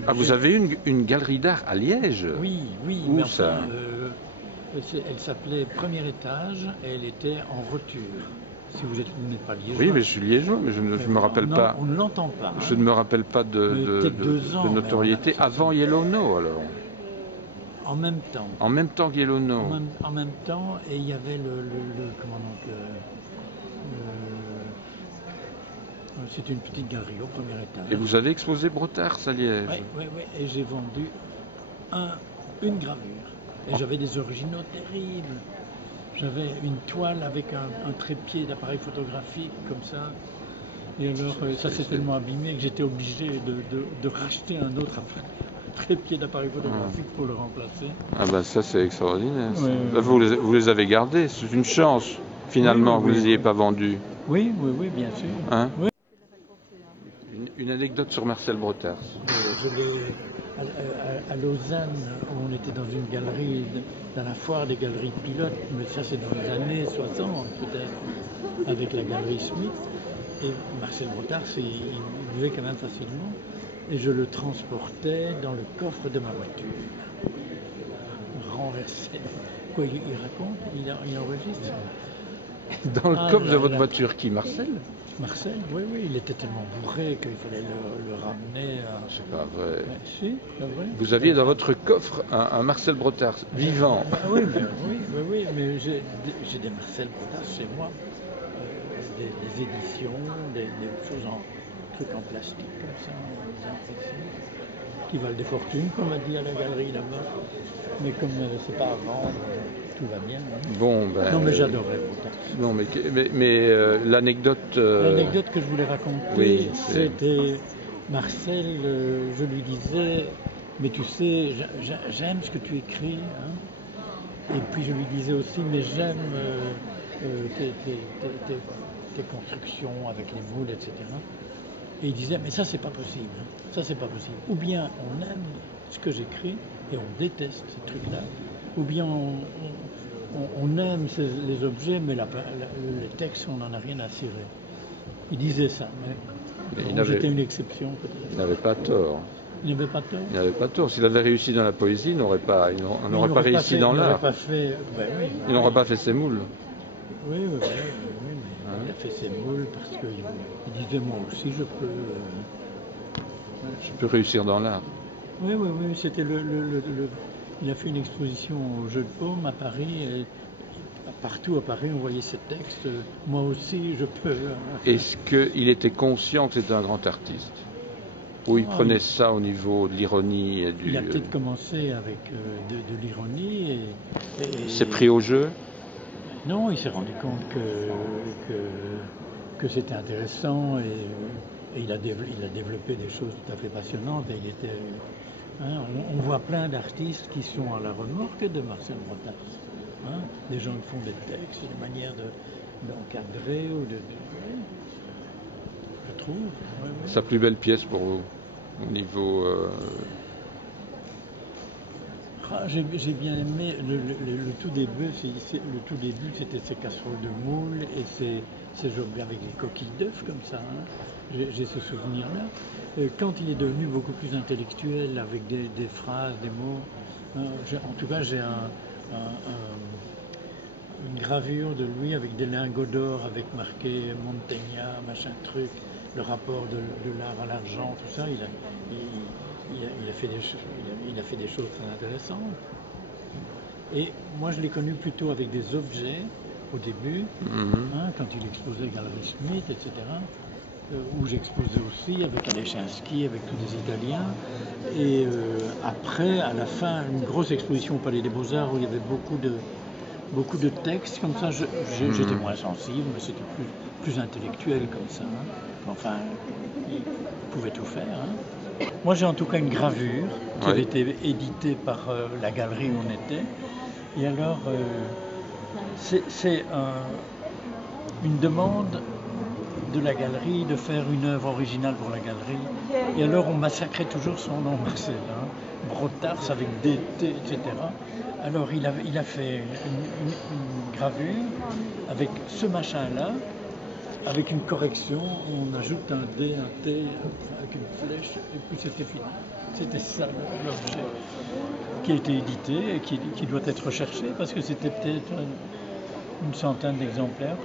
oui. Ah, vous avez une galerie d'art à Liège? Oui, oui. Où Mais ça? elle s'appelait Premier Étage et elle était en roture. Si vous n'êtes pas liégeois. Oui, mais je suis liégeois, mais je ne me rappelle pas. On ne l'entend pas. Je ne me rappelle pas de notoriété. Avant Yellowknow, alors. En même temps. En même temps que Yellowknow. En même temps, et il y avait comment donc, c'était une petite galerie au premier étage. Et vous avez exposé Brotars à Liège? Oui. Et j'ai vendu une gravure. Et j'avais des originaux terribles. J'avais une toile avec un trépied d'appareil photographique comme ça. Et alors, ça s'est tellement abîmé que j'étais obligé de racheter un autre trépied d'appareil photographique pour le remplacer. Ah ben ça c'est extraordinaire. Ça. Oui. Vous les avez gardés, c'est une chance finalement que vous ne les ayez pas vendus. Oui, bien sûr. Hein? Oui. Une anecdote sur Marcel Brotars. À Lausanne, on était dans une galerie, dans la foire des galeries pilotes, mais ça c'est dans les années 60 peut-être, avec la galerie Smith. Et Marcel Brotars, il buvait quand même facilement. Et je le transportais dans le coffre de ma voiture. Renversé. Quoi, il raconte? Il enregistre? Dans le coffre de votre voiture, qui? Marcel? Marcel, oui, il était tellement bourré qu'il fallait le ramener. C'est pas vrai. Si, c'est vrai. Vous aviez dans votre coffre un Marcel Brotars vivant. Oui, mais j'ai des Marcel Brotars chez moi, des éditions, des choses trucs en plastique comme ça, des impressions, qui valent des fortunes, comme on m'a dit à la galerie là-bas. Mais comme c'est pas à vendre, tout va bien. Hein. Bon, ben, non, mais j'adorais Brotars. Non, mais l'anecdote. L'anecdote que je voulais raconter, c'était Marcel, je lui disais, mais tu sais, j'aime ce que tu écris. Hein. Et puis je lui disais aussi, mais j'aime tes constructions avec les moules, etc. Et il disait, mais ça c'est pas possible. Ça c'est pas possible. Ou bien on aime ce que j'écris et on déteste ces trucs-là, ou bien on aime les objets, mais les textes, on n'en a rien à cirer. Il disait ça, mais j'étais une exception peut-être. Il n'avait pas tort. Il n'avait pas tort. Il n'avait pas tort. S'il avait réussi dans la poésie, il n'aurait pas réussi dans l'art. Il n'aurait pas fait ses moules. Oui, mais il a fait ses moules parce qu'il disait moi aussi je peux réussir dans l'art. Oui, c'était il a fait une exposition au Jeu de Paume à Paris et partout à Paris on voyait ces textes. Moi aussi je peux. Est-ce qu'il était conscient que c'était un grand artiste? Ou il prenait ça au niveau de l'ironie et du... Il a peut-être commencé avec de l'ironie et... Il s'est pris au jeu? Non, il s'est rendu compte que c'était intéressant et il a développé des choses tout à fait passionnantes. Et il était, hein, on voit plein d'artistes qui sont à la remorque de Marcel Brotars. Hein, des gens qui font des textes, des manières d'encadrer ou je trouve. Sa plus belle pièce pour vous, au niveau... J'ai bien aimé le tout début, c'était ces casseroles de moules et ces jongleurs avec des coquilles d'œufs comme ça. Hein. J'ai ce souvenir-là. Quand il est devenu beaucoup plus intellectuel avec des phrases, des mots, en tout cas j'ai une gravure de lui avec des lingots d'or avec marqué Montaigne, machin truc, le rapport de l'art à l'argent, tout ça. Il a fait des choses très intéressantes. Et moi, je l'ai connu plutôt avec des objets au début, hein, quand il exposait Galerie Smith, etc. Où j'exposais aussi avec Alechinsky, avec tous les Italiens. Et après, à la fin, une grosse exposition au Palais des Beaux-Arts où il y avait beaucoup de textes comme ça. J'étais moins sensible, mais c'était plus intellectuel comme ça. Hein. Enfin, il pouvait tout faire. Hein. Moi, j'ai en tout cas une gravure qui avait été éditée par la galerie où on était. Et alors, c'est une demande de la galerie de faire une œuvre originale pour la galerie. Et alors, on massacrait toujours son nom, Marcel. Hein. Brotars avec DT, etc. Alors, il a fait une gravure avec ce machin-là. avec une correction, on ajoute un D, un T, avec une flèche, et puis c'était fini. C'était ça l'objet qui a été édité et qui doit être recherché parce que c'était peut-être une centaine d'exemplaires.